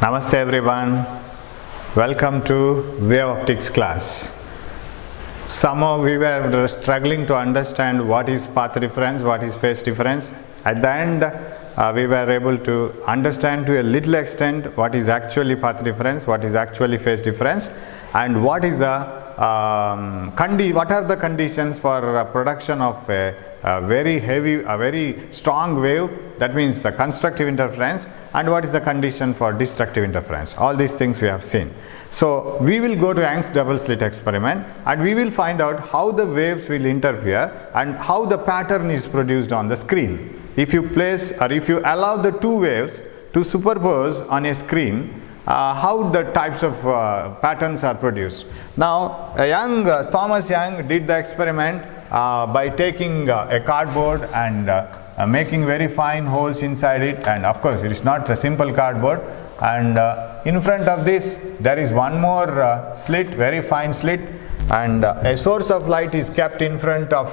Namaste everyone, welcome to Wave Optics class. Somehow we were struggling to understand what is path difference, what is phase difference. At the end we were able to understand to a little extent what is actually path difference, what is actually phase difference, and what is the what are the conditions for production of a very strong wave, that means the constructive interference, and what is the condition for destructive interference. All these things we have seen. So we will go to Young's double slit experiment and we will find out how the waves will interfere and how the pattern is produced on the screen. If you place or if you allow the two waves to superpose on a screen, how the types of patterns are produced. Now Thomas Young did the experiment by taking a cardboard and making very fine holes inside it, and of course it is not a simple cardboard, and in front of this there is one more slit, very fine slit, and a source of light is kept in front of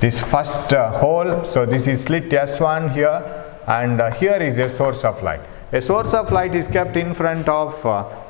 this first hole. So this is slit S1 here, and here is a source of light. A source of light is kept in front of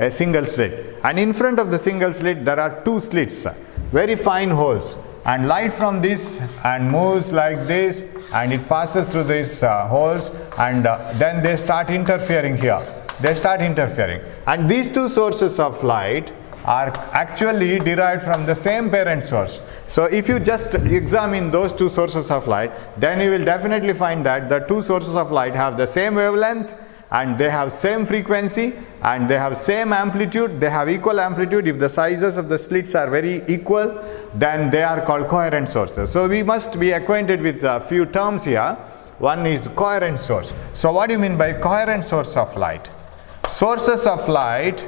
a single slit, and in front of the single slit there are two slits, very fine holes, and light from this and moves like this and it passes through these holes, and then they start interfering here. They start interfering, and these two sources of light are actually derived from the same parent source. So if you just examine those two sources of light, then you will definitely find that the two sources of light have the same wavelength, and they have same frequency, and they have same amplitude, they have equal amplitude. If the sizes of the slits are very equal, then they are called coherent sources. So we must be acquainted with a few terms here. One is coherent source. So what do you mean by coherent source of light? Sources of light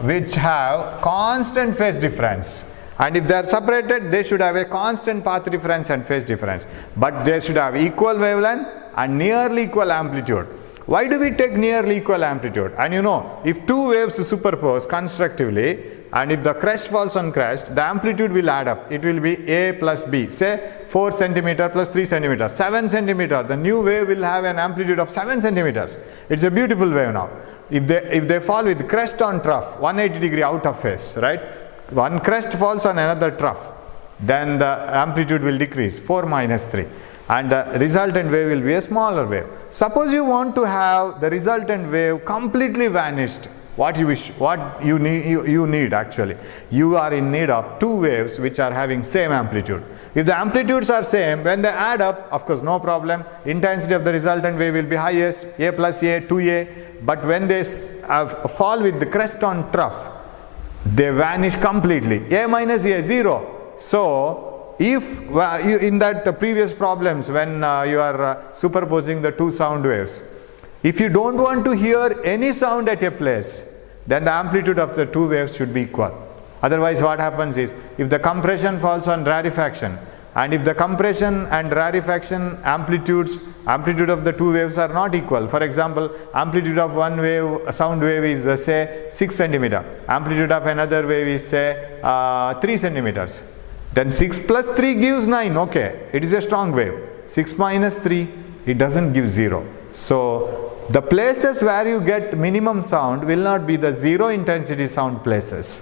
which have constant phase difference, and if they are separated they should have a constant path difference and phase difference, but they should have equal wavelength and nearly equal amplitude. Why do we take nearly equal amplitude? And you know, if two waves superpose constructively, and if the crest falls on crest, the amplitude will add up. It will be A plus B. Say 4 centimeter plus 3 centimeters, 7 centimeter. The new wave will have an amplitude of 7 centimeters. It's a beautiful wave now. If they fall with crest on trough, 180 degree out of phase, right? One crest falls on another trough, then the amplitude will decrease, 4 minus 3. And the resultant wave will be a smaller wave. Suppose you want to have the resultant wave completely vanished. What you need actually, you are in need of two waves which are having same amplitude. If the amplitudes are same, when they add up, of course no problem, intensity of the resultant wave will be highest, A plus A, 2A, but when they fall with the crest on trough, they vanish completely, A minus A, 0. So if in that previous problems when you are superposing the two sound waves, if you don't want to hear any sound at a place, then the amplitude of the two waves should be equal. Otherwise what happens is, if the compression falls on rarefaction, and if the compression and rarefaction amplitude of the two waves are not equal, for example, amplitude of one wave, sound wave is say 6 centimeter, amplitude of another wave is say 3 centimeters. Then 6 plus 3 gives 9, okay, it is a strong wave. 6 minus 3, it doesn't give 0. So the places where you get minimum sound will not be the zero intensity sound places.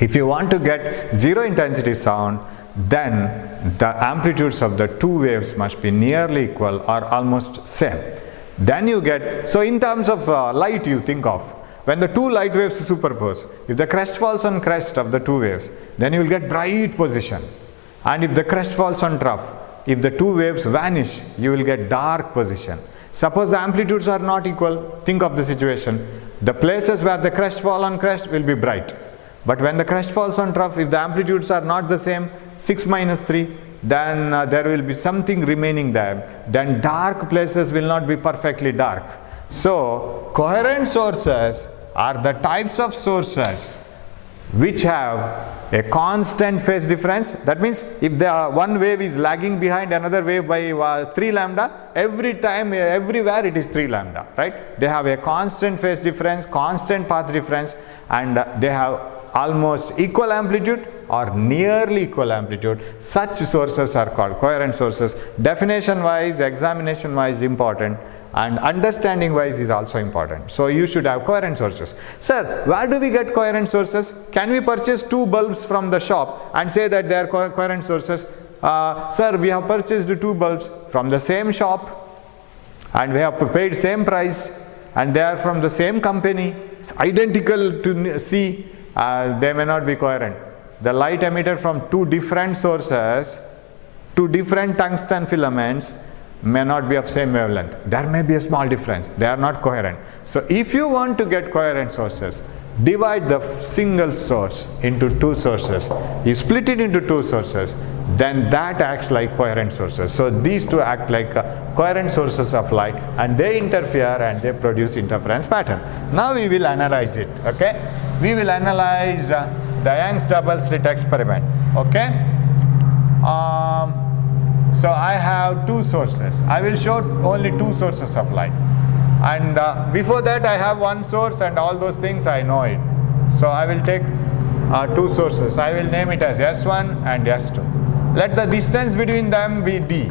If you want to get zero intensity sound, then the amplitudes of the two waves must be nearly equal or almost same. Then you get, so in terms of light you think of, when the two light waves superpose, if the crest falls on crest of the two waves, then you will get bright position. And if the crest falls on trough, if the two waves vanish, you will get dark position. Suppose the amplitudes are not equal, think of the situation. The places where the crest fall on crest will be bright. But when the crest falls on trough, if the amplitudes are not the same, 6 minus 3, then there will be something remaining there. Then dark places will not be perfectly dark. So coherent sources are the types of sources which have a constant phase difference. That means if the one wave is lagging behind another wave by 3 lambda, every time, everywhere it is 3 lambda, right? They have a constant phase difference, constant path difference, and they have almost equal amplitude or nearly equal amplitude. Such sources are called coherent sources. Definition wise, examination wise important. and understanding wise is also important. So you should have coherent sources. Sir, where do we get coherent sources? Can we purchase 2 bulbs from the shop and say that they are coherent sources? Sir, we have purchased 2 bulbs from the same shop and we have paid same price and they are from the same company, it's identical to C, they may not be coherent. The light emitted from 2 different sources, 2 different tungsten filaments may not be of same wavelength. There may be a small difference. They are not coherent. So if you want to get coherent sources, divide the single source into 2 sources. You split it into 2 sources, then that acts like coherent sources. So these 2 act like coherent sources of light and they interfere and they produce interference pattern. Now we will analyze it. Okay? We will analyze the Young's double slit experiment. Okay? So I have 2 sources. I will show only 2 sources of light. And before that I have 1 source and all those things I know it. So I will take 2 sources. I will name it as S1 and S2. Let the distance between them be D.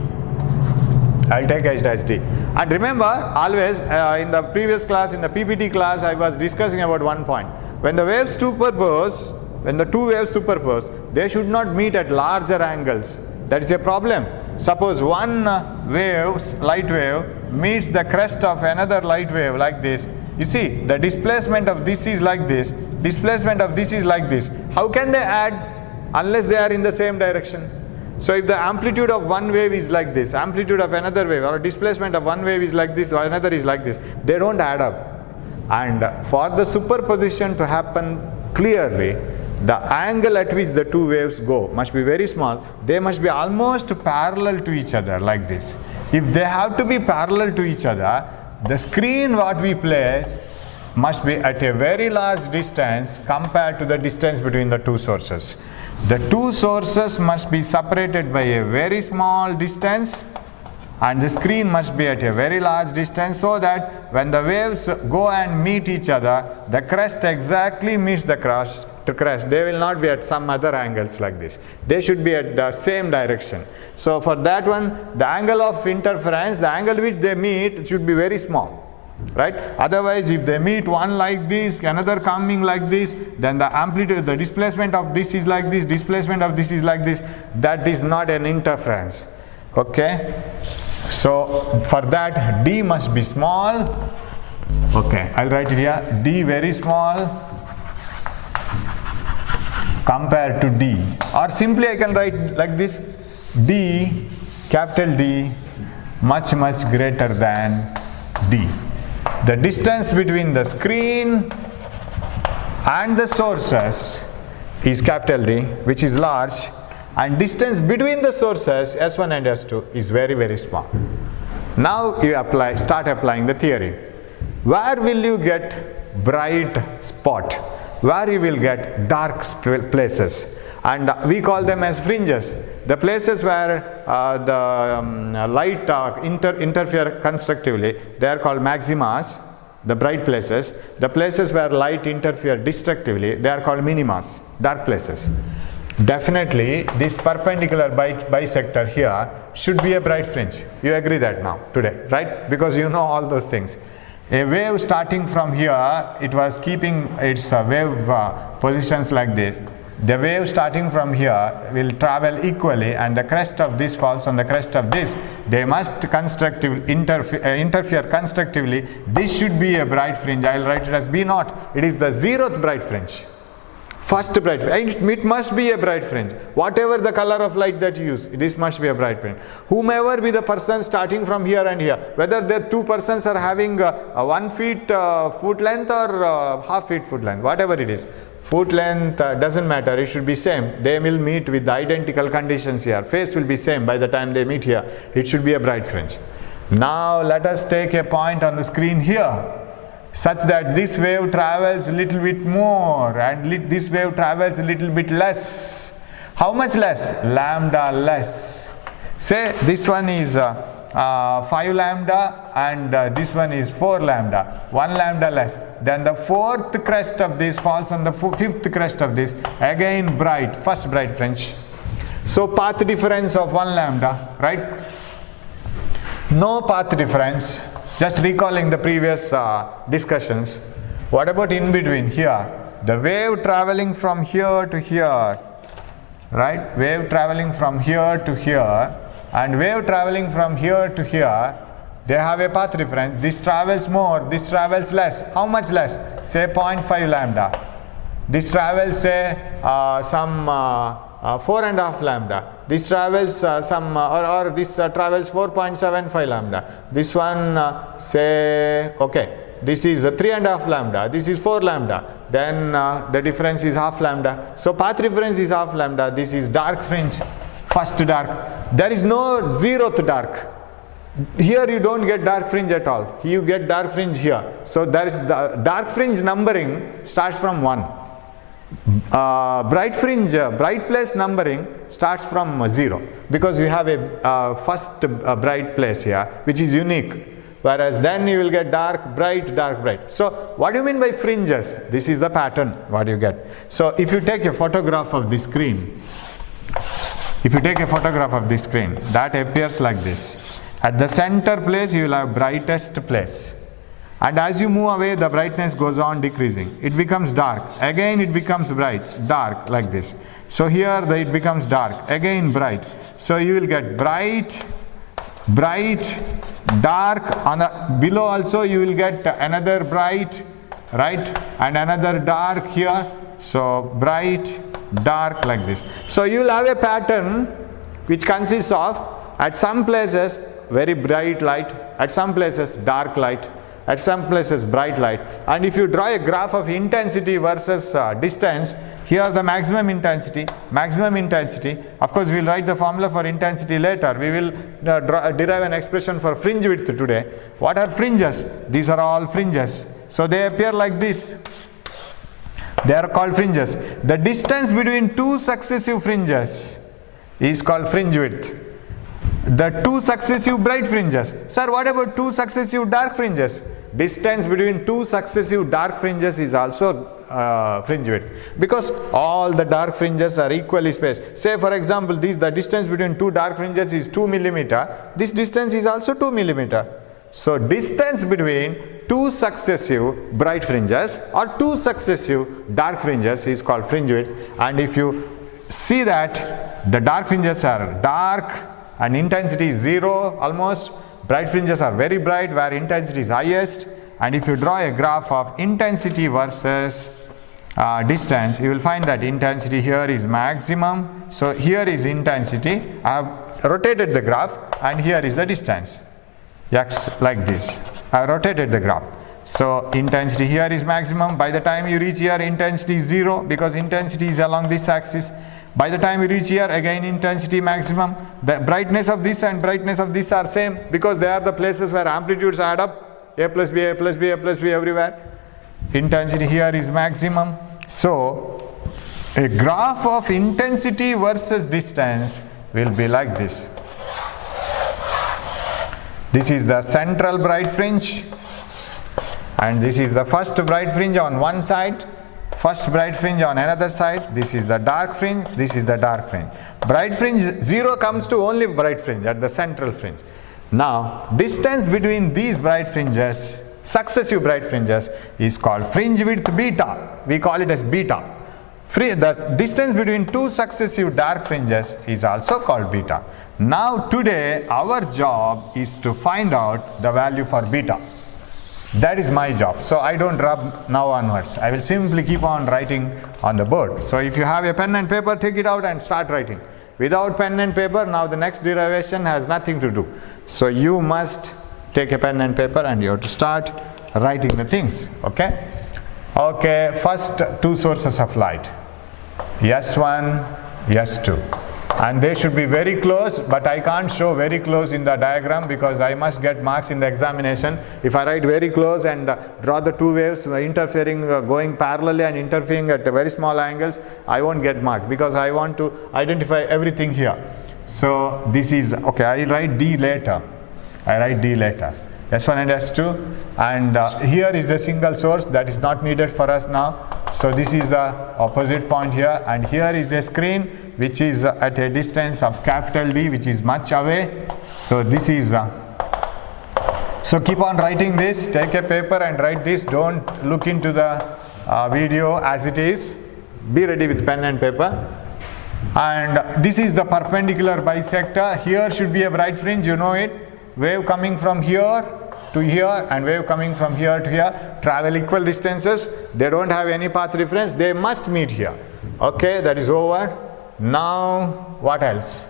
I'll take H dash D. And remember, always in the previous class, in the PPT class, I was discussing about one point. When the waves superpose, when the 2 waves superpose, they should not meet at larger angles. That is a problem. Suppose one wave, light wave, meets the crest of another light wave like this. You see, the displacement of this is like this, displacement of this is like this. How can they add unless they are in the same direction? So if the amplitude of one wave is like this, amplitude of another wave, or displacement of one wave is like this, or another is like this, they don't add up. And for the superposition to happen clearly, the angle at which the 2 waves go must be very small. They must be almost parallel to each other like this. If they have to be parallel to each other, the screen what we place must be at a very large distance compared to the distance between the 2 sources. The 2 sources must be separated by a very small distance and the screen must be at a very large distance so that when the waves go and meet each other, the crest exactly meets the crest. They will not be at some other angles like this. They should be at the same direction. So for that one, the angle of interference, the angle which they meet should be very small, right? Otherwise, if they meet one like this, another coming like this, then the amplitude, the displacement of this is like this, displacement of this is like this. That is not an interference. Okay? So for that, D must be small. Okay, I'll write it here. D very small compared to D, or simply I can write like this: D, capital D, much greater than D. The distance between the screen and the sources is capital D, which is large, and distance between the sources S1 and S2 is very small. Now you start applying the theory. Where will you get bright spot? Where you will get dark places, and we call them as fringes. The places where the light interfere constructively, they are called maximas, the bright places. The places where light interfere destructively, they are called minimas, dark places. Definitely this perpendicular bisector here should be a bright fringe. You agree that now today, right? Because you know all those things. A wave starting from here, it was keeping its wave positions like this. The wave starting from here will travel equally and the crest of this falls on the crest of this. They must interfere constructively. This should be a bright fringe. I will write it as B0. It is the 0th bright fringe. First bright fringe. It must be a bright fringe. Whatever the color of light that you use, this must be a bright fringe. Whomever be the person starting from here and here, whether the 2 persons are having 1 feet foot length or half feet foot length, whatever it is, foot length doesn't matter, it should be same. They will meet with the identical conditions here. Phase will be same by the time they meet here. It should be a bright fringe. Now let us take a point on the screen here, such that this wave travels a little bit more and this wave travels a little bit less. How much less? Lambda less. Say this one is 5 lambda and this one is 4 lambda, 1 lambda less. Then the 4th crest of this falls on the 5th crest of this, again bright, first bright fringe. So path difference of 1 lambda, right? No path difference, Just recalling the previous discussions. What about in between here? The wave traveling from here to here, right? Wave traveling from here to here, and wave traveling from here to here, they have a path reference. This travels more, this travels less. How much less? Say 0.5 lambda. This travels say some 4.5 lambda. This travels or this travels 4.75 lambda. This one say, okay, this is 3.5 lambda, this is 4 lambda. Then the difference is half lambda. So path reference is half lambda. This is dark fringe, first dark. There is no 0th dark. Here you don't get dark fringe at all. You get dark fringe here. So there is the dark fringe numbering starts from 1. Bright fringe, bright place numbering starts from 0, because you have a first bright place here which is unique, whereas then you will get dark, bright, dark, bright. So what do you mean by fringes? This is the pattern what you get. So if you take a photograph of this screen, that appears like this. At the center place you will have brightest place, and as you move away the brightness goes on decreasing. It becomes dark, again it becomes bright, dark, like this. So here it becomes dark, again bright. So you will get bright, bright, dark. Below also you will get another bright, right, and another dark here. So bright, dark, like this. So you will have a pattern which consists of, at some places very bright light, at some places dark light, at some places bright light. And if you draw a graph of intensity versus distance, here the maximum intensity, of course we will write the formula for intensity later. We will derive an expression for fringe width today. What are fringes? These are all fringes. So they appear like this. They are called fringes. The distance between two successive fringes is called fringe width. The two successive bright fringes. Sir, what about two successive dark fringes? Distance between two successive dark fringes is also fringe width, because all the dark fringes are equally spaced. Say for example, the distance between two dark fringes is 2 millimeter. This distance is also 2 millimeter. So distance between two successive bright fringes or two successive dark fringes is called fringe width. And if you see that the dark fringes are dark and intensity is 0 almost, bright fringes are very bright where intensity is highest, and if you draw a graph of intensity versus distance, you will find that intensity here is maximum. So here is intensity. I have rotated the graph, and here is the distance, x, like this. I have rotated the graph. So intensity here is maximum. By the time you reach here, intensity is 0, because intensity is along this axis. By the time you reach here, again intensity maximum. The brightness of this and brightness of this are same, because they are the places where amplitudes add up, A plus B, A plus B, A plus B everywhere. Intensity here is maximum. So a graph of intensity versus distance will be like this. This is the central bright fringe, and this is the first bright fringe on one side, first bright fringe on another side. This is the dark fringe, this is the dark fringe. Bright fringe 0 comes to only bright fringe at the central fringe. Now distance between these bright fringes, successive bright fringes, is called fringe width beta. We call it as beta. The distance between two successive dark fringes is also called beta. Now today our job is to find out the value for beta. That is my job. So I don't rub now onwards. I will simply keep on writing on the board. So if you have a pen and paper, take it out and start writing. Without pen and paper, now the next derivation has nothing to do. So you must take a pen and paper and you have to start writing the things. Okay? Okay, first two sources of light. S1, S2. And they should be very close, but I can't show very close in the diagram because I must get marks in the examination. If I write very close and draw the two waves interfering, going parallelly and interfering at very small angles, I won't get marks because I want to identify everything here. So this is, okay, I will write D later. S1 and S2, and here is a single source that is not needed for us now. So this is the opposite point here, and here is a screen which is at a distance of capital D, which is much away. So this is So keep on writing this, take a paper and write this, don't look into the video as it is, be ready with pen and paper. And this is the perpendicular bisector. Here should be a bright fringe, you know it, wave coming from here to here and wave coming from here to here, travel equal distances, they don't have any path reference, they must meet here. Okay, that is over. Now what else?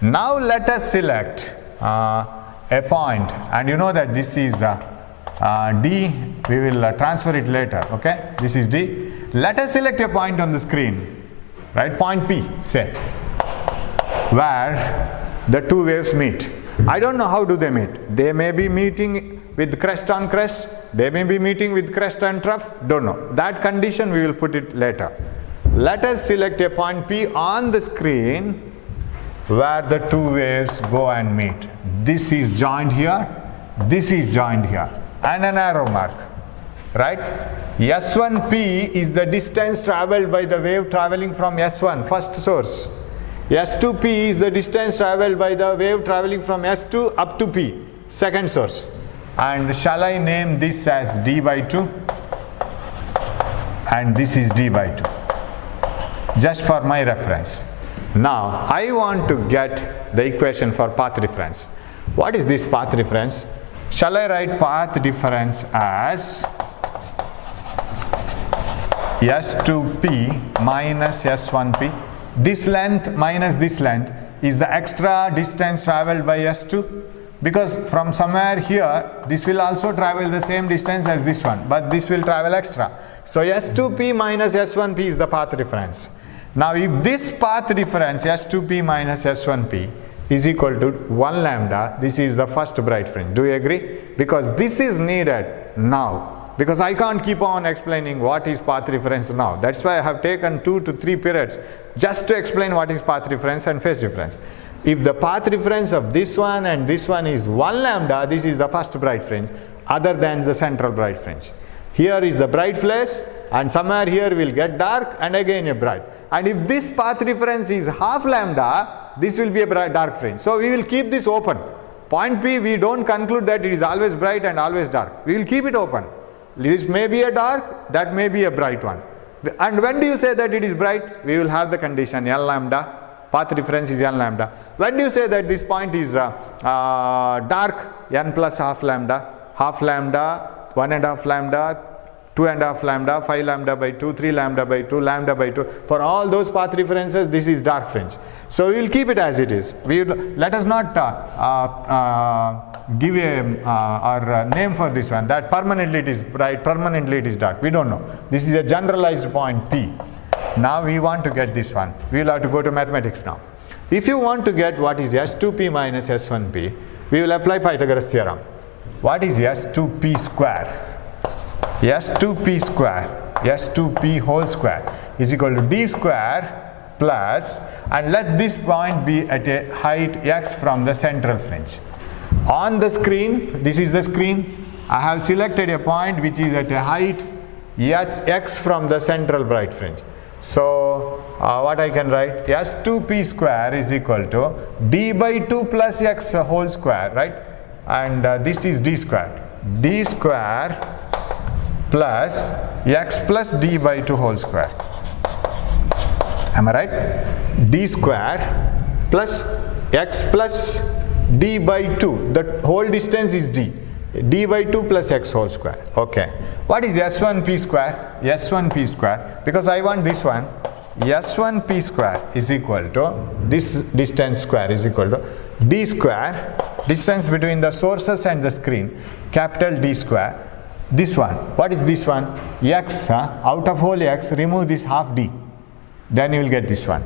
Now let us select a point, and you know that this is D, we will transfer it later, okay, this is D. Let us select a point on the screen, right, point P, say, where the two waves meet. I don't know how do they meet. They may be meeting with crest on crest, they may be meeting with crest on trough, don't know. That condition we will put it later. Let us select a point P on the screen where the two waves go and meet. This is joined here, this is joined here, and an arrow mark, right? S1P is the distance traveled by the wave traveling from S1, first source. S2P is the distance traveled by the wave traveling from S2 up to P, second source. And shall I name this as D by 2? And this is D by 2. Just for my reference. Now I want to get the equation for path difference. What is this path difference? Shall I write path difference as S2P minus S1P? This length minus this length is the extra distance traveled by S2, because from somewhere here this will also travel the same distance as this one, but this will travel extra. So S2P minus S1P is the path difference. Now if this path difference S2P minus S1P is equal to 1 lambda, this is the first bright fringe. Do you agree? Because this is needed now, because I can't keep on explaining what is path reference now. That's why I have taken 2 to 3 periods just to explain what is path reference and phase difference. If the path reference of this one and this one is 1 lambda, this is the first bright fringe other than the central bright fringe. Here is the bright place, and somewhere here will get dark and again a bright. And if this path reference is half lambda, this will be a bright dark fringe. So we will keep this open. Point P, we don't conclude that it is always bright and always dark. We will keep it open. This may be a dark, that may be a bright one. And when do you say that it is bright? We will have the condition L lambda, path difference is L lambda. When do you say that this point is dark? N plus half lambda, 1.5 lambda, 2.5 lambda, 5 lambda by 2, 3 lambda by 2, lambda by 2. For all those path references, this is dark fringe. So we will keep it as it is. Let us not give a name for this one, that permanently it is bright, permanently it is dark. We don't know. This is a generalized point P. Now we want to get this one. We will have to go to mathematics now. If you want to get what is S2P minus S1P, we will apply Pythagoras theorem. What is S2P square? S2P square, S2P whole square is equal to D square plus, and let this point be at a height x from the central fringe. On the screen, this is the screen, I have selected a point which is at a height x from the central bright fringe. So what I can write, S2P square is equal to D by 2 plus x whole square, right? And this is D square. D square plus x plus D by 2 whole square. Am I right? D square plus x plus D by 2. The whole distance is D. D by 2 plus x whole square. Okay. What is S1P square? S1P square. Because I want this one. S1P square is equal to, this distance square is equal to D square, distance between the sources and the screen, capital D square. This one, what is this one? X, out of whole x, remove this half D. Then you will get this one.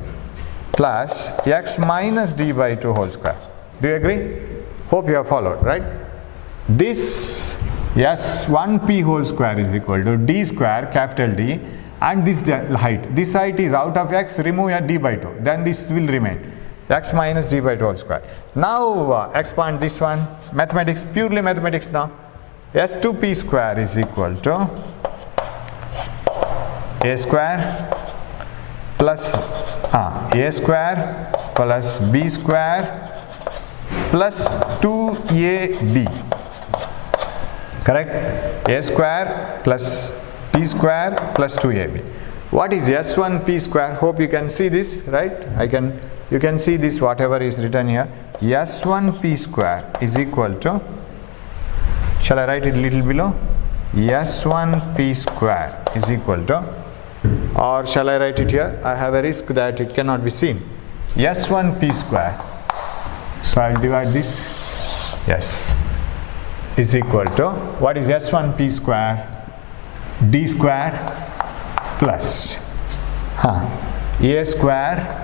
Plus x minus D by 2 whole square. Do you agree? Hope you have followed, right? This S1P whole square is equal to D square, capital D, and this height. This height is out of x, remove a D by 2. Then this will remain. X minus D by 2 whole square. Now expand this one. Mathematics, purely mathematics now. S2P square is equal to A square plus A square plus B square plus 2AB correct? A square plus p square plus 2ab. What is s1p square? Hope you can see this, right? You can see this, whatever is written here. S1p square is equal to, shall I write it a little below? S1p square is equal to, or shall I write it here? I have a risk that it cannot be seen. S1p square. So I will divide this. Yes. Is equal to, what is S1p square? D square plus A square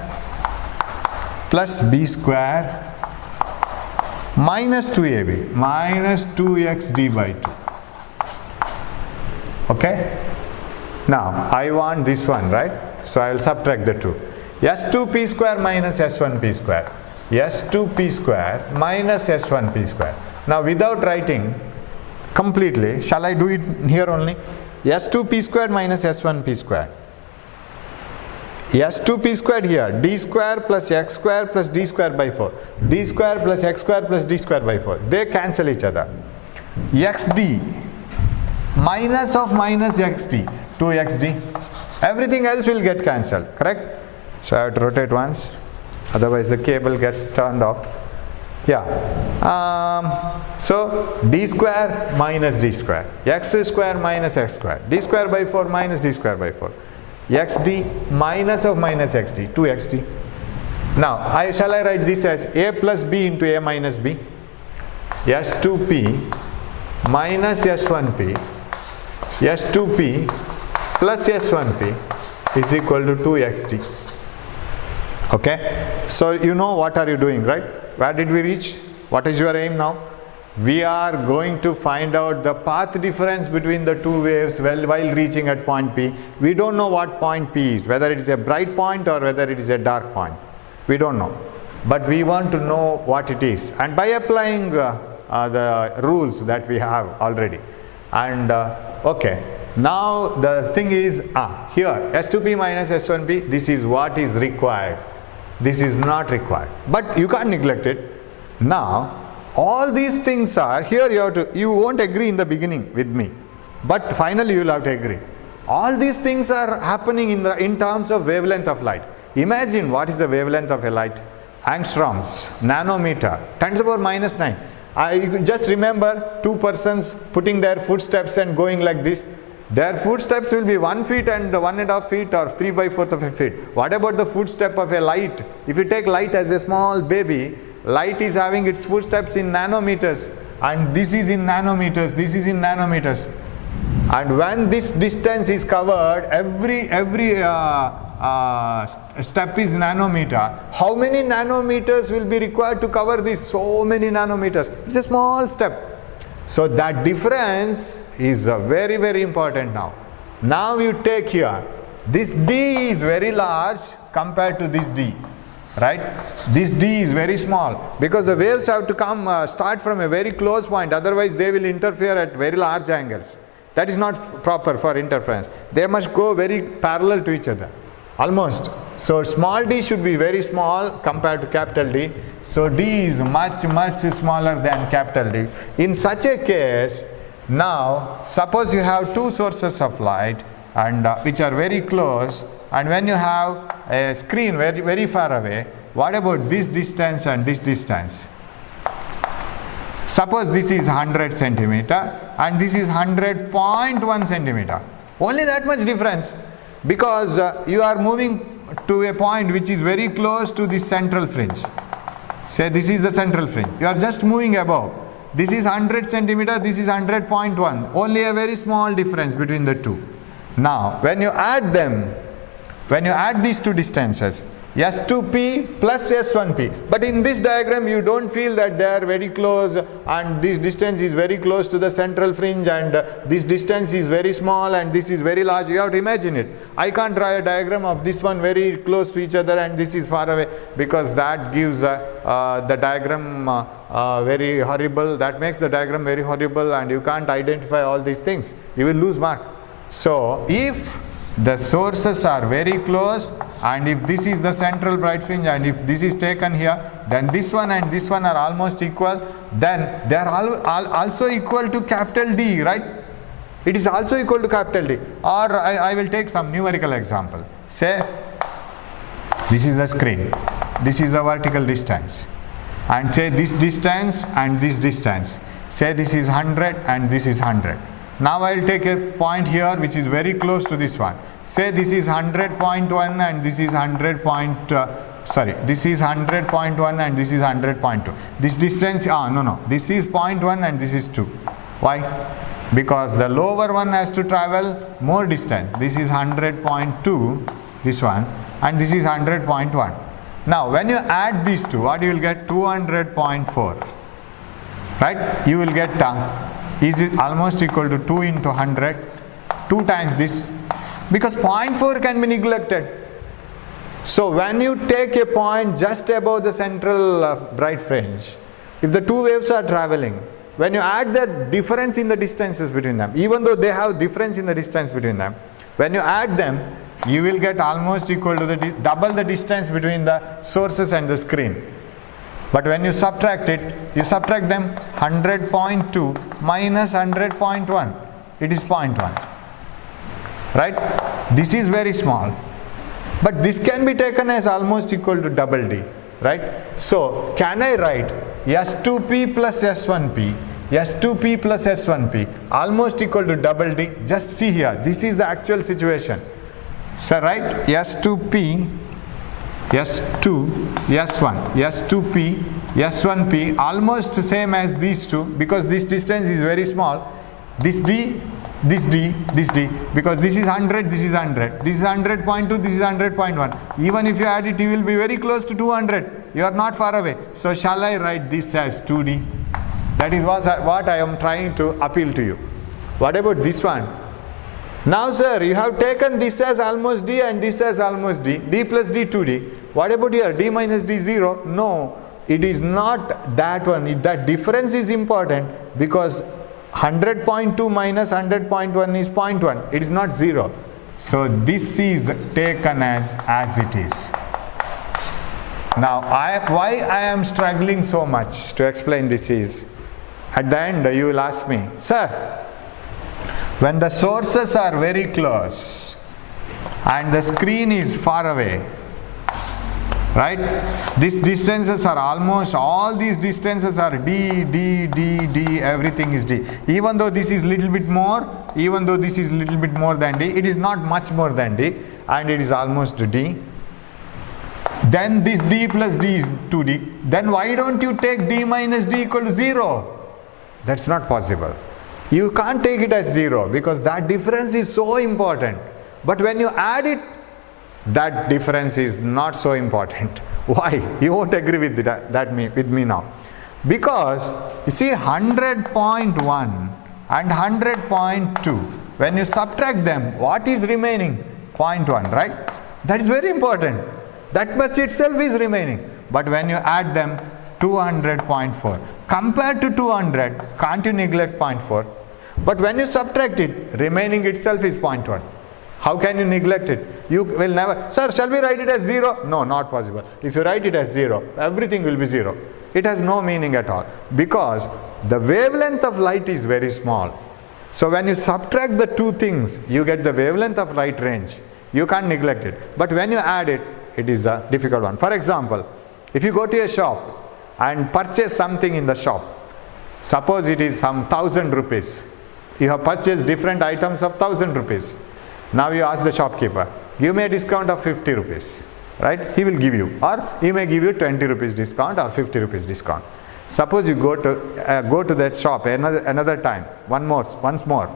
plus B square minus 2ab minus 2xd by 2. Okay? Now I want this one, right? So I will subtract the two. S2p square minus S1p square. S2p square minus S1p square. Now without writing completely, shall I do it here only? S2p square minus S1p square. S2p squared here, d square plus x square plus d square by 4. D square plus x square plus d square by 4. They cancel each other. xd minus of minus xd, 2xd. Everything else will get cancelled, correct? So I have to rotate once, otherwise the cable gets turned off. Yeah. So d square minus d square, x square minus x square, d square by 4 minus d square by 4. xd minus of minus xd, 2xd. Now shall I write this as a plus b into a minus b? S2p minus S1p, S2p plus S1p is equal to 2xd. Okay? So you know what are you doing, right? Where did we reach? What is your aim now? We are going to find out the path difference between the two waves while reaching at point P. We don't know what point P is, whether it is a bright point or whether it is a dark point. We don't know. But we want to know what it is. And by applying the rules that we have already. And okay, now the thing is, here S2P minus S1P, this is what is required. This is not required. But you can't neglect it. Now, all these things are here. You won't agree in the beginning with me, but finally you will have to agree. All these things are happening in terms of wavelength of light. Imagine what is the wavelength of a light. Angstroms, nanometer, 10 to the power minus 9. I just remember two persons putting their footsteps and going like this. Their footsteps will be 1 feet and 1.5 feet or 3/4 of a feet. What about the footstep of a light? If you take light as a small baby, light is having its footsteps in nanometers, and this is in nanometers, this is in nanometers. And when this distance is covered, every step is nanometer. How many nanometers will be required to cover this? So many nanometers. It's a small step. So that difference is very, very important now. Now you take here, this D is very large compared to this D. Right? This D is very small because the waves have to start from a very close point, otherwise they will interfere at very large angles. That is not proper for interference. They must go very parallel to each other, almost. So small d should be very small compared to capital D. So D is much, much smaller than capital D. In such a case, now suppose you have two sources of light and which are very close, and when you have a screen very, very far away, what about this distance and this distance? Suppose this is 100 centimeter and this is 100.1 centimeter. Only that much difference, because you are moving to a point which is very close to the central fringe. Say this is the central fringe. You are just moving above. This is 100 centimeter, this is 100.1. Only a very small difference between the two. Now, when you add them, when you add these two distances, S2P plus S1P, but in this diagram you don't feel that they are very close and this distance is very close to the central fringe and this distance is very small and this is very large. You have to imagine it. I can't draw a diagram of this one very close to each other and this is far away, because that gives the diagram very horrible. That makes the diagram very horrible and you can't identify all these things. You will lose mark. So if the sources are very close, and if this is the central bright fringe and if this is taken here, then this one and this one are almost equal, then they are also equal to capital D, right? It is also equal to capital D. Or I will take some numerical example. Say this is the screen, this is the vertical distance, and say this distance and this distance, say this is 100 and this is 100. Now I will take a point here which is very close to this one. Say this is 100.1 and this is 100.1 and this is 100.2. This distance, this is 0.1 and this is 2. Why? Because the lower one has to travel more distance. This is 100.2, this one, and this is 100.1. Now when you add these two, what you will get? 200.4. Right? You will get is it almost equal to 2 into 100, 2 times this, because 0.4 can be neglected. So when you take a point just above the central bright fringe, if the two waves are traveling, when you add the difference in the distances between them, even though they have difference in the distance between them, when you add them, you will get almost equal to double the distance between the sources and the screen. But when you subtract it, you subtract them, 100.2 minus 100.1, it is 0.1. Right? This is very small. But this can be taken as almost equal to double D. Right? So, can I write S2P plus S1P, S2P plus S1P almost equal to double D? Just see here, this is the actual situation. So, write S2P, S2, S1, S2P, S1P almost same as these two, because this distance is very small. This D, this D, this D, because this is 100, this is 100, this is 100.2, this is 100.1. Even if you add it, you will be very close to 200. You are not far away. So shall I write this as 2D? That is what I am trying to appeal to you. What about this one? Now sir, you have taken this as almost D and this as almost D. D plus D, 2D. What about here? D minus D, 0? No, it is not that one. That difference is important, because 100.2 minus 100.1 is 0.1. It is not 0. So this is taken as it is. Now why I am struggling so much to explain this is, at the end you will ask me, sir, when the sources are very close and the screen is far away, right? These distances are almost, all these distances are D, D, D, D, everything is D. Even though this is little bit more, even though this is little bit more than D, it is not much more than D, and it is almost D. Then this D plus D is 2D. Then why don't you take D minus D equal to 0? That's not possible. You can't take it as 0, because that difference is so important. But when you add it, that difference is not so important. Why? You won't agree with with me now. Because you see 100.1 and 100.2, when you subtract them, what is remaining? 0.1, right? That is very important. That much itself is remaining. But when you add them, 200.4. Compared to 200, can't you neglect 0.4? But when you subtract it, remaining itself is 0.1. How can you neglect it? You will never. Sir, shall we write it as 0? No, not possible. If you write it as 0, everything will be 0. It has no meaning at all, because the wavelength of light is very small. So when you subtract the two things, you get the wavelength of light range. You can't neglect it. But when you add it, it is a difficult one. For example, if you go to a shop and purchase something in the shop, suppose it is some 1,000 rupees. You have purchased different items of 1,000 rupees. Now you ask the shopkeeper, give me a discount of 50 rupees, right? He will give you, or he may give you 20 rupees discount or 50 rupees discount. Suppose you go to that shop another time, once more,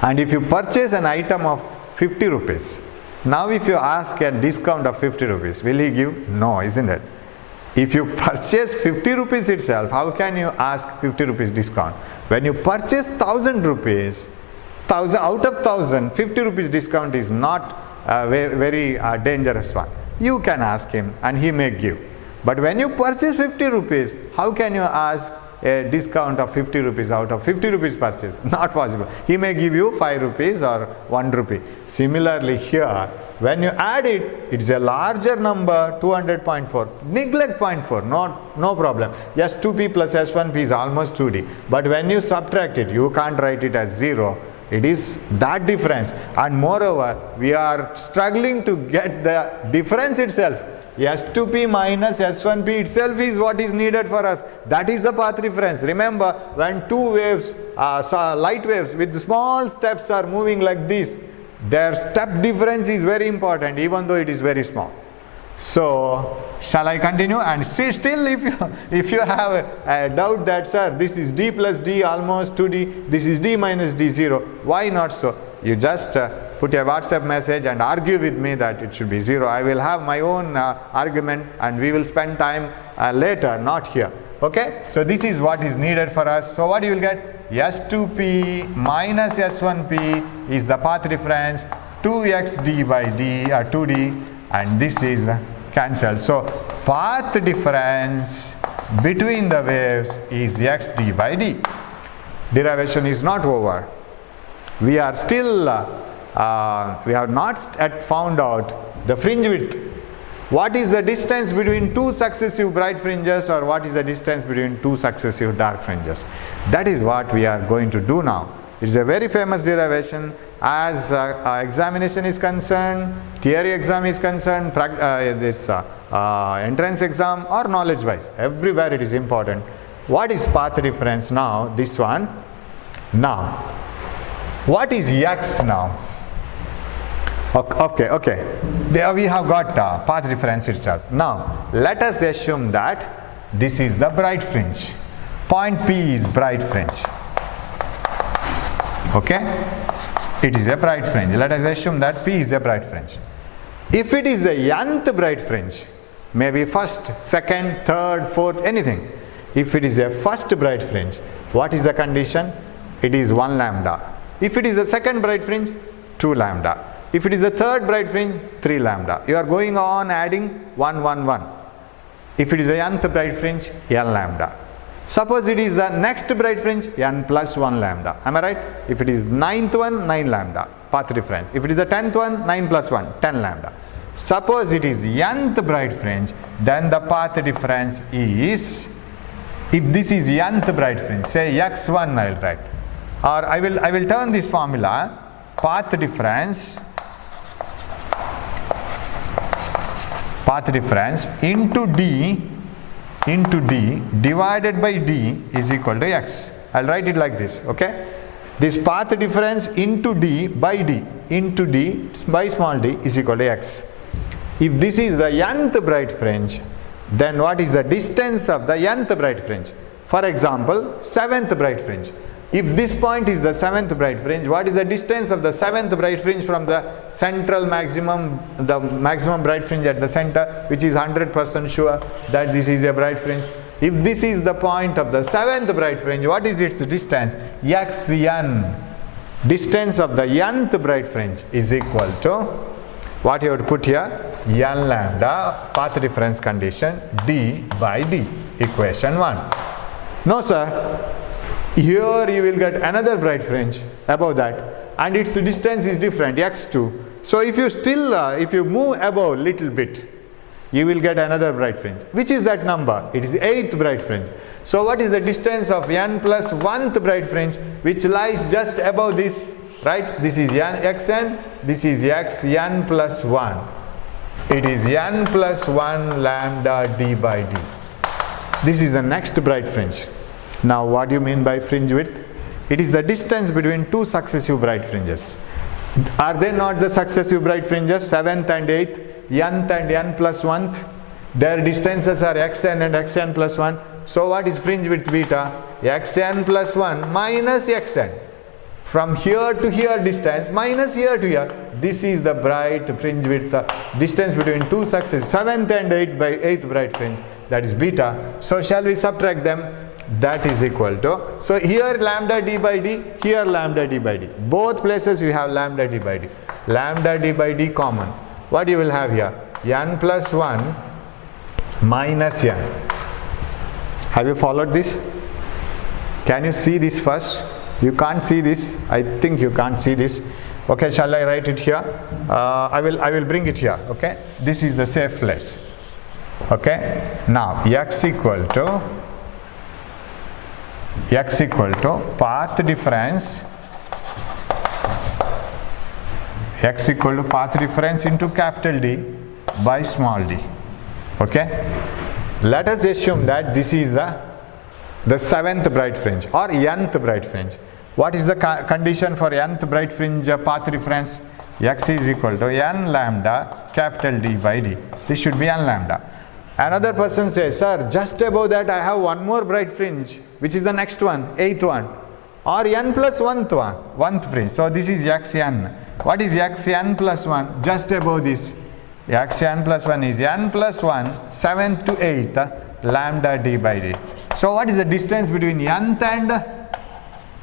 and if you purchase an item of 50 rupees, now if you ask a discount of 50 rupees, will he give? No, isn't it? If you purchase 50 rupees itself, how can you ask 50 rupees discount? When you purchase 1,000 rupees, out of 1,000, 50 rupees discount is not a very dangerous one. You can ask him and he may give. But when you purchase 50 rupees, how can you ask a discount of 50 rupees out of 50 rupees purchase. Not possible. He may give you 5 rupees or 1 rupee. Similarly here, when you add it, it's a larger number, 200.4. Neglect 0.4, no problem. S2p plus S1p is almost 2d. But when you subtract it, you can't write it as 0. It is that difference. And moreover, we are struggling to get the difference itself. S2p minus S1p itself is what is needed for us. That is the path difference. Remember, when two waves, light waves with small steps are moving like this, their step difference is very important, even though it is very small. So, shall I continue? And see, still if you have a doubt that, sir, this is d plus d almost 2d, this is d minus d 0, why not so? You just put a WhatsApp message and argue with me that it should be 0. I will have my own argument and we will spend time later, not here. Okay? So this is what is needed for us. So what you will get? S2p minus S1p is the path difference, 2xd by d or 2d, and this is cancelled. So path difference between the waves is xd by d. Derivation is not over. We are still, we have not yet found out the fringe width. What is the distance between two successive bright fringes, or what is the distance between two successive dark fringes? That is what we are going to do now. It is a very famous derivation as examination is concerned, theory exam is concerned, entrance exam or knowledge wise. Everywhere it is important. What is path difference now? This one. Now, what is x now? Okay. There we have got path difference itself. Now, let us assume that this is the bright fringe. Point P is bright fringe. Okay? It is a bright fringe. Let us assume that P is a bright fringe. If it is the nth bright fringe, maybe first, second, third, fourth, anything. If it is a first bright fringe, what is the condition? It is 1 lambda. If it is the second bright fringe, 2 lambda. If it is the third bright fringe, 3 lambda. You are going on adding 1, 1, 1. If it is the nth bright fringe, n lambda. Suppose it is the next bright fringe, n plus 1 lambda. Am I right? If it is 9th one, 9 lambda, path difference. If it is the 10th one, 9 plus 1, 10 lambda. Suppose it is nth bright fringe, then the path difference is, if this is nth bright fringe, say x1 I will write. Or I will turn this formula, path difference into d divided by d is equal to x. I'll write it like this, okay? This path difference into d by d into d by small d is equal to x. If this is the nth bright fringe, then what is the distance of the nth bright fringe? For example, 7th bright fringe. If this point is the 7th bright fringe, what is the distance of the 7th bright fringe from the central maximum, the maximum bright fringe at the center, which is 100% sure that this is a bright fringe. If this is the point of the 7th bright fringe, what is its distance? xn. Distance of the nth bright fringe is equal to, what you have to put here? n lambda, path difference condition, d by d, equation 1. No sir. Here you will get another bright fringe above that, and its distance is different, x2. So if you still, if you move above little bit, you will get another bright fringe. Which is that number? It is the 8th bright fringe. So what is the distance of n plus 1th bright fringe, which lies just above this, right? This is xn, this is xn plus 1. It is n plus 1 lambda d by d. This is the next bright fringe. Now what do you mean by fringe width? It is the distance between two successive bright fringes. Are they not the successive bright fringes, 7th and 8th, nth and n plus 1th? Their distances are xn and xn plus 1. So what is fringe width beta? xn plus 1 minus xn. From here to here distance minus here to here. This is the bright fringe width, distance between two successive, 7th and 8th bright fringe. That is beta. So shall we subtract them? That is equal to, so here lambda d by d, here lambda d by d. Both places you have lambda d by d. Lambda d by d common. What you will have here? n plus 1 minus n. Have you followed this? Can you see this first? You can't see this. I think you can't see this. Okay, shall I write it here? I will bring it here. Okay, this is the safe place. Okay, now x equal to path difference, x equal to path difference into capital D by small d. Okay, let us assume that this is the 7th bright fringe or nth bright fringe. What is the condition for nth bright fringe path difference? X is equal to n lambda capital D by D. This should be n lambda. Another person says, sir, just above that I have one more bright fringe, which is the next one, 8th one, or n plus 1th fringe. So this is xn. What is xn plus 1? Just above this, xn plus 1 is n plus 1, 7th to 8th, lambda d by d. So what is the distance between nth and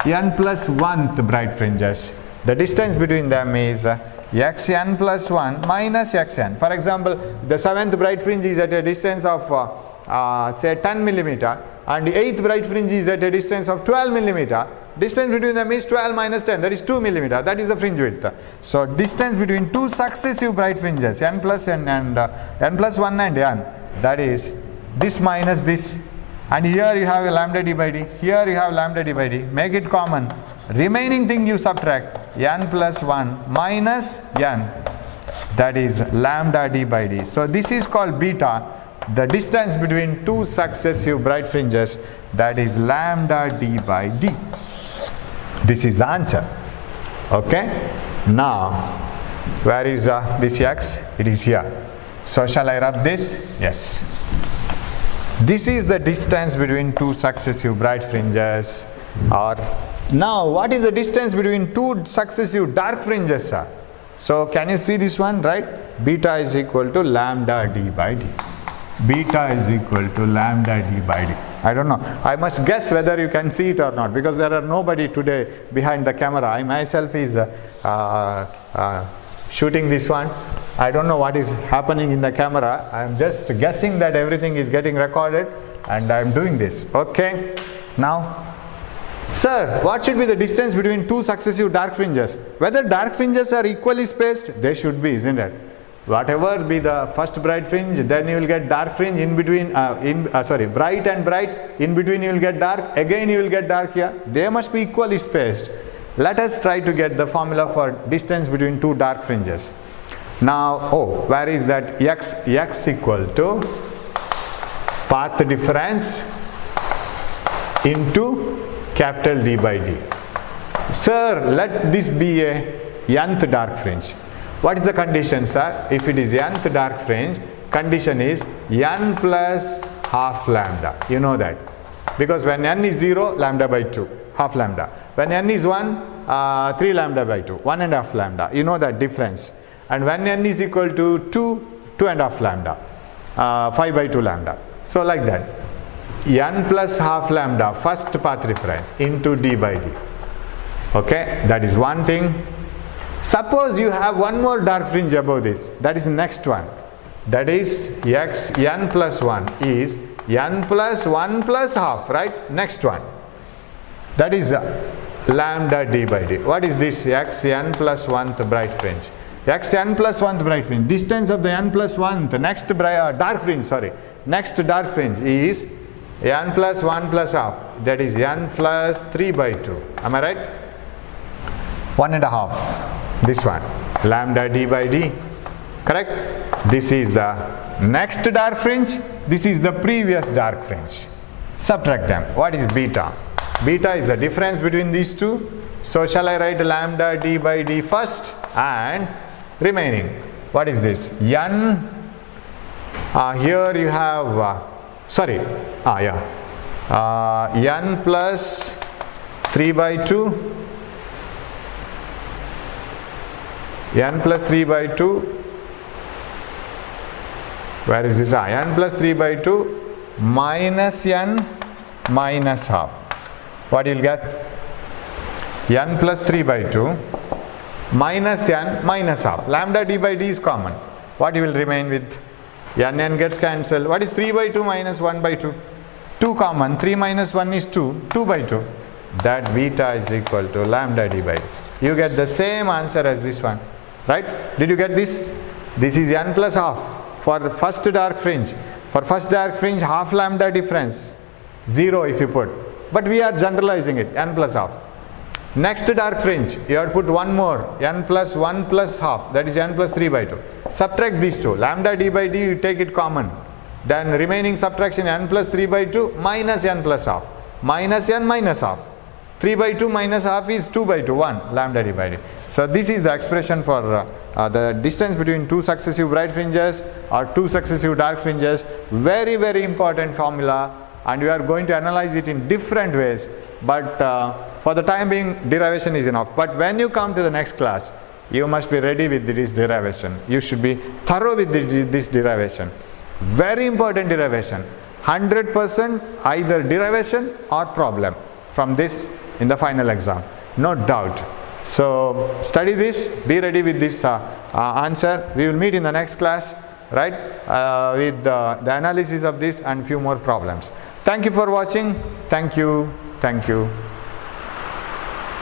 n plus 1th bright fringes? The distance between them is xn plus 1 minus xn. For example, the 7th bright fringe is at a distance of say 10 millimeter, and the 8th bright fringe is at a distance of 12 millimeter. Distance between them is 12 minus 10, that is 2 millimeter. That is the fringe width. So distance between two successive bright fringes, n plus n and n plus 1 and n, that is this minus this. And here you have a lambda d by d, here you have lambda d by d. Make it common. Remaining thing you subtract, n plus 1 minus n, that is lambda d by d. So this is called beta, the distance between two successive bright fringes, that is lambda d by d. This is the answer. Okay, now where is this x? It is here. So shall I rub this? Yes. This is the distance between two successive bright fringes. Or now what is the distance between two successive dark fringes, sir? So can you see this one, right? Beta is equal to lambda d by d. Beta is equal to lambda d by d. I don't know. I must guess whether you can see it or not, because there are nobody today behind the camera. I myself is shooting this one. I don't know what is happening in the camera. I am just guessing that everything is getting recorded, and I am doing this. Okay. Now, sir, what should be the distance between two successive dark fringes? Whether dark fringes are equally spaced, they should be, isn't it? Whatever be the first bright fringe, then you will get dark fringe in between, bright and bright, in between you will get dark, again you will get dark here. They must be equally spaced. Let us try to get the formula for distance between two dark fringes. Now, where is that? X equal to path difference into capital D by D. Sir, let this be a nth dark fringe. What is the condition, sir? If it is nth dark fringe, condition is n plus half lambda. You know that. Because when n is 0, lambda by 2, half lambda. When n is 1, 3 lambda by 2, 1.5 lambda. You know that difference. And when n is equal to 2, 2.5 lambda, 5 by 2 lambda. So like that. N plus half lambda, first path reference, into d by d. Okay, that is one thing. Suppose you have one more dark fringe above this, that is the next one. That is n plus 1 is n plus 1 plus half, right? Next one. That is lambda d by d. What is this? n plus 1th bright fringe. n plus 1th bright fringe. Distance of the n plus 1th, next dark fringe, next dark fringe is n plus 1 plus half. That is n plus 3 by 2. Am I right? 1.5. This one, lambda d by d, correct? This is the next dark fringe, this is the previous dark fringe. Subtract them. What is beta? Beta is the difference between these two. So shall I write lambda d by d first, and remaining, what is this? N, here you have, n plus 3 by 2, n plus 3 by 2, where is this? N plus 3 by 2 minus n minus half. What you will get? N plus 3 by 2 minus n minus half. Lambda d by d is common. What you will remain with? N gets cancelled. What is 3 by 2 minus 1 by 2? 2 common, 3 minus 1 is 2, 2 by 2. That beta is equal to lambda d by d. You get the same answer as this one, right? Did you get this? This is n plus half for first dark fringe. For first dark fringe, half lambda difference, 0 if you put. But we are generalizing it, n plus half. Next dark fringe, you have to put one more, n plus 1 plus half, that is n plus 3 by 2. Subtract these two, lambda d by d, you take it common. Then remaining subtraction, n plus 3 by 2 minus n plus half, minus n minus half. 3 by 2 minus half is 2 by 2, 1, lambda d by d. So this is the expression for the distance between two successive bright fringes or two successive dark fringes. Very, very important formula, and we are going to analyze it in different ways, but for the time being derivation is enough. But when you come to the next class, you must be ready with this derivation. You should be thorough with this derivation. Very important derivation. 100% either derivation or problem from this in the final exam, no doubt. So study this, be ready with this answer. We will meet in the next class, right, with the analysis of this and few more problems. Thank you for watching. Thank you. Thank you.